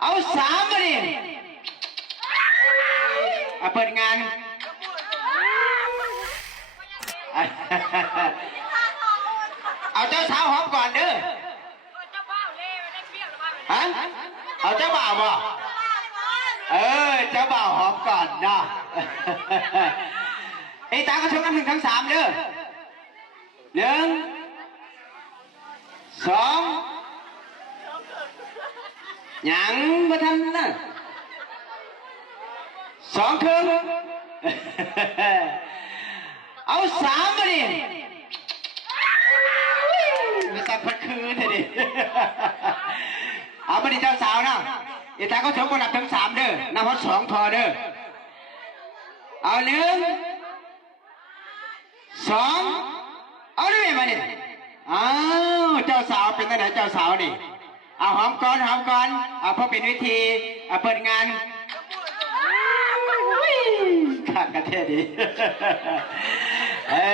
เอาสามมาดิเปิดงานเอาเจ้าสาวหอมก่อนเด้อฮะเอาเจ้าบ่าวบ่เจ้าบ่าวหอมก่อนนะไอ้ตาก็ชมกันถึงทั้งสามเด้อหนึ่งสองยังมาทันนะสองครึ่งเอาสามมาดิไม่ใช่พัดคืนเลยดิเอามาดิเจ้าสาวนะไอ้ตาก็ชมกันนับทั้งสามเด้อนับพอสองพอเด้อเอาหนึ่งสองเอาด้วยมาดิอ้าวเจ้าสาวเป็นตั้งไหนเจ้าสาวนี่เอาหอมก่อนเอาพอเป็นวิธีเปิดงานข้ากระเทศดีเอ้